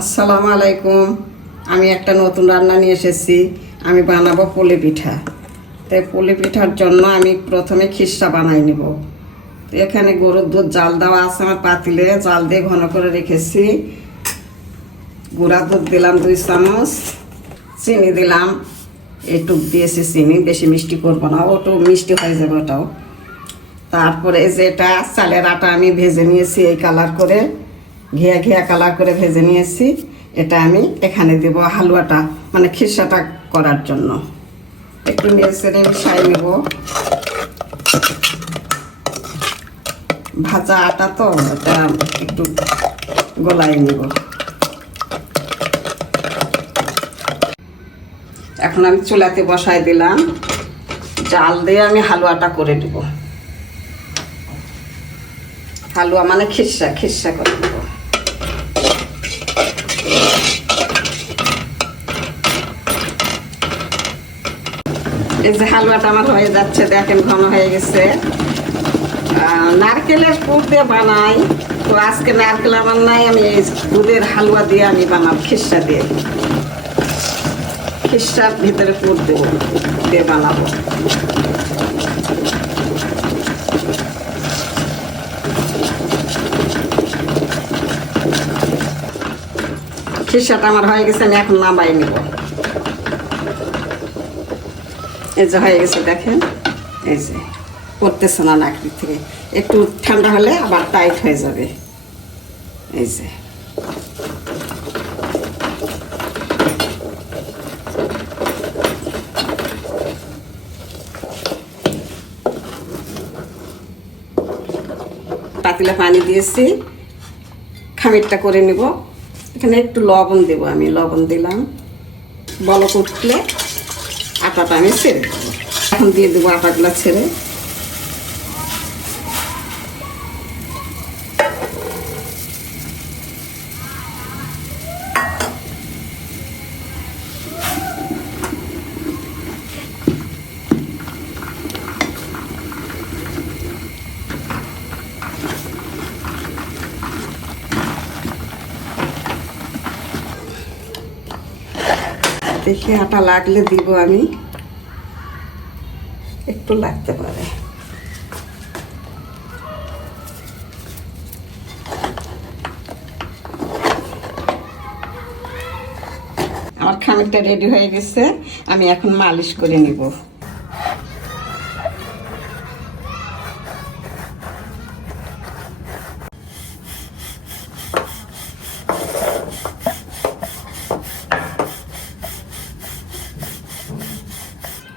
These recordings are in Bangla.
আসসালামু আলাইকুম। আমি একটা নতুন রান্না নিয়ে এসেছি। আমি বানাবো পুলি পিঠা। তাই পুলি পিঠার জন্য আমি প্রথমে খিসা বানাই নিব। তো এখানে গরুর দুধ জাল দেওয়া আছে আমার পাতিলে, জাল দিয়ে ঘন করে রেখেছি। গুঁড়া দুধ দিলাম 2 চামচ, চিনি দিলাম এইটুক দিয়েছি চিনি, বেশি মিষ্টি করবো না, ওটু মিষ্টি হয়ে যাবে ওটাও। তারপরে যেটা চালের আটা আমি ভেজে নিয়েছি এই কালার করে, ঘিয়া ঘিয়া কালার করে ভেজে নিয়েছি, এটা আমি এখানে দেব হালুয়াটা মানে খিসাটা করার জন্য। একটু নেড়ে মিশাই নেব। ভাজা আটা তো এটা একটু গলাই নেব। এখন আমি চুলাতে বসাই দিলাম, জাল দিয়ে আমি হালুয়াটা করে দেব। হালুয়া মানে খিসা খিসা করে দেব। এই যে হালুয়াটা আমার হয়ে যাচ্ছে, দেখেন ঘন হয়ে গেছে। নারকেলের পুর দিয়ে বানাই, তো আজকে নারকেল আমার নাই, আমি এই দুধের হালুয়া দিয়ে আমি বানাবো, খিসা দিয়ে। খিসার ভিতরে পুর দেবো, দিয়ে বানাবো। খিসাটা আমার হয়ে গেছে, আমি এখন নামাই নেব। এই যে হয়ে গেছে দেখেন, এই যে পড়তেছে না নাকড়ি থেকে। একটু ঠান্ডা হলে আবার টাইট হয়ে যাবে। এই যে পাতিলে পানি দিয়েছি, খামিরটা করে নিব। এখানে একটু লবণ দেব, আমি লবণ দিলাম। বলক উঠলে আটাটা আমি ছেড়ে দেবো। এখন দিয়ে দেবো আটাগুলো ছেড়ে। দেখে আটা লাগলে দিব আমি, একটু লাগতে পারে। আমার খামিরটা রেডি হয়ে গেছে, আমি এখন মালিশ করে নিব।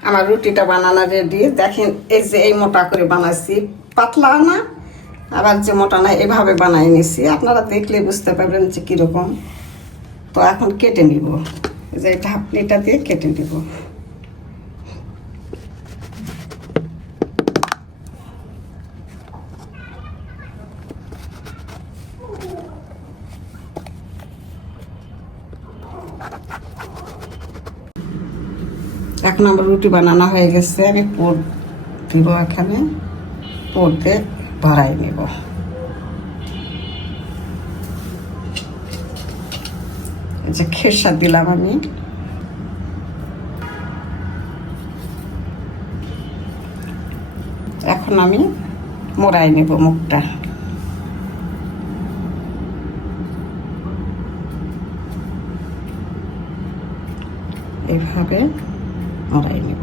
আমার রুটিটা বানানো রেডি, দেখেন। এই যে এই মোটা করে বানাইছি, পাতলা না আবার যে মোটা না, এভাবে বানাই নিছি। আপনারা দেখলে বুঝতে পারবেন যে কীরকম। তো এখন কেটে নিব, এই যে ঢাকনিটা দিয়ে কেটে নিব। এখন আমার রুটি বানানো হয়ে গেছে, আমি পুর দিব। এখানে পুর দিয়ে ভরাই নেব। এই যে খেসা দিলাম আমি। এখন আমি মোড়াই নেব মুখটা। এইভাবে মোড়াই নেব।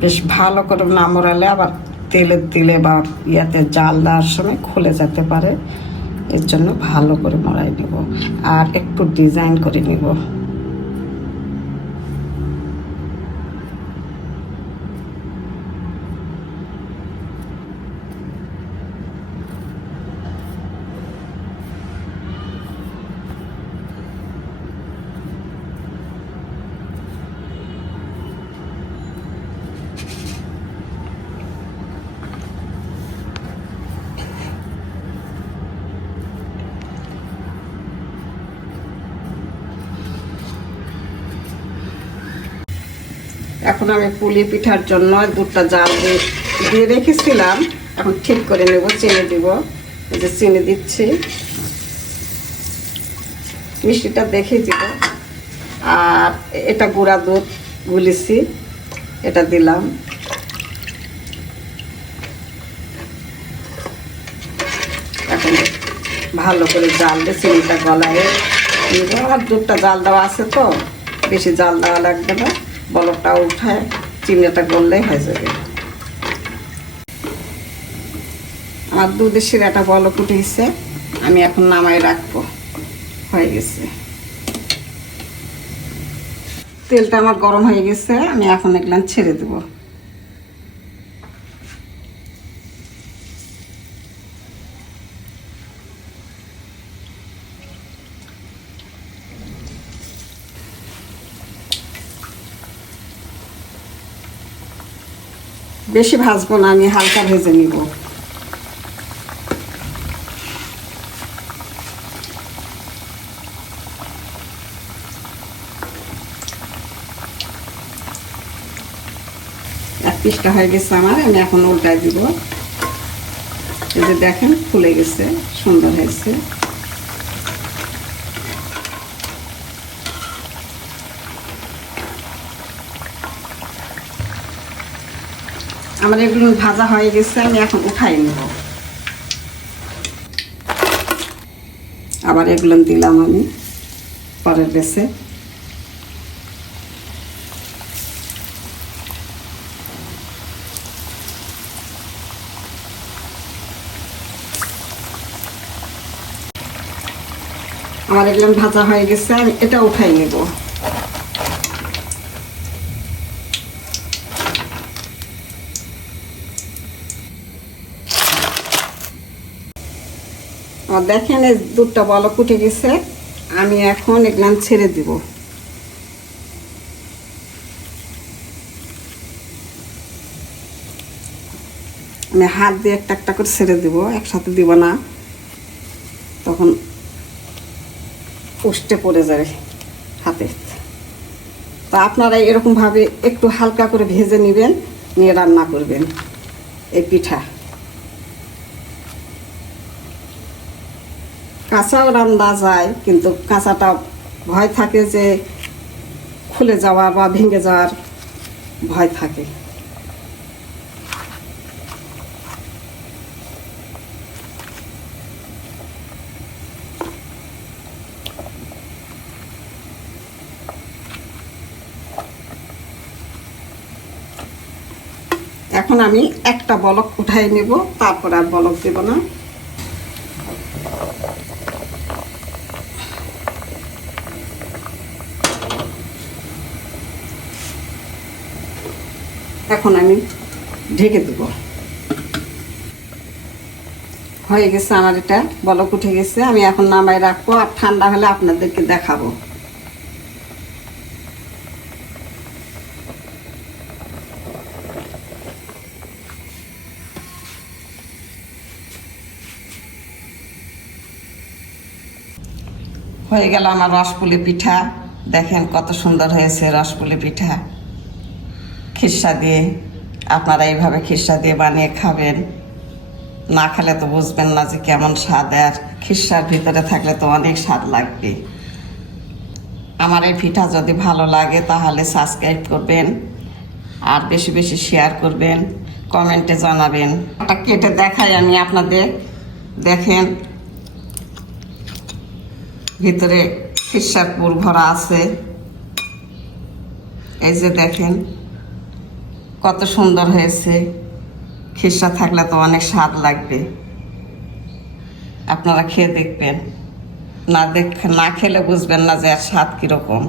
বেশ ভালো করে না মোড়ালে আবার তেলের দিলে বা ইয়াতে জাল দেওয়ার সময় খুলে যেতে পারে, এর জন্য ভালো করে মোড়াই নেব। আর একটু ডিজাইন করে নেব। এখন আমি পুলি পিঠার জন্য দুধটা জাল দিয়ে দিয়ে রেখেছিলাম, এখন ঠিক করে নেব। চিনি দিব, এই যে চিনি দিচ্ছি, মিষ্টিটা দেখে দিব। আর এটা গুঁড়া দুধ গুলেছি, এটা দিলাম। এখন ভালো করে জাল দিয়ে চিনিটা গলায় নিব। আর দুধটা জাল দেওয়া আছে তো, বেশি জাল দেওয়া লাগবে না। বলকটা উঠায় চিনিটা গললেই হয়ে যাবে। আর দুধের শিরাটা বলক উঠেছে, আমি এখন নামাই রাখবো। হয়ে গেছে, তেলটা আমার গরম হয়ে গেছে, আমি এখন এগুলো ছেড়ে দেব। বেশি ভাজবো না, আমি হালকা ভেজে নিব। এক পিসটা হয়ে গেছে আমার, আমি এখন উল্টায় দিব। এই যে দেখেন ফুলে গেছে, সুন্দর হয়েছে। আমার এগুলো ভাজা হয়ে গেছে, আমি এখন উঠাই নেব। আবার এগুলো দিলাম আমি পরের বেছে। আমার এগুলো ভাজা হয়ে গেছে, আমি এটা উঠাই নেব। আর দেখেন এই দুধটা বলক উঠে গেছে, আমি এখন এগুলো ছেড়ে দিব। আমি হাত দিয়ে একটা একটা করে ছেড়ে দিব, একসাথে দিব না, তখন উষ্টে পড়ে যাবে হাতে। তা আপনারা এরকমভাবে একটু হালকা করে ভেজে নেবেন, নিয়ে রান্না করবেন এই পিঠা। কাঁচাও রান্না যায়, কিন্তু কাঁচাটা ভয় থাকে যে খুলে যাওয়া বা ভেঙে যাওয়ার ভয় থাকে। এখন আমি একটা বলক উঠাই নেব, তারপর আর বলক দেব না। এখন আমি ঢেকে দেব। হয়ে গেছে আমার, এটা বলক উঠে গেছে, আমি এখন নামাই রাখবো। আর ঠান্ডা হলে আপনাদেরকে দেখাবো। হয়ে গেল আমার রসপুলি পিঠা। দেখেন কত সুন্দর হয়েছে রসপুলি পিঠা খিরসা দিয়ে। আপনারা এইভাবে খিরসা দিয়ে বানিয়ে খাবেন, না খেলে তো বুঝবেন না যে কেমন স্বাদ। আর খিরসার ভিতরে থাকলে তো অনেক স্বাদ লাগবে। আমার এই পিঠা যদি ভালো লাগে তাহলে সাবস্ক্রাইব করবেন, আর বেশি বেশি শেয়ার করবেন, কমেন্টে জানাবেন। এটা কেটে দেখাই আমি আপনাদের। দেখেন ভিতরে খিরসার পুর ভরা আছে। এই যে দেখেন কত সুন্দর হয়েছে। খিরসা থাকলে তো অনেক স্বাদ লাগবে। আপনারা খেয়ে দেখবেন, না খেলে বুঝবেন না যে এর স্বাদ কীরকম।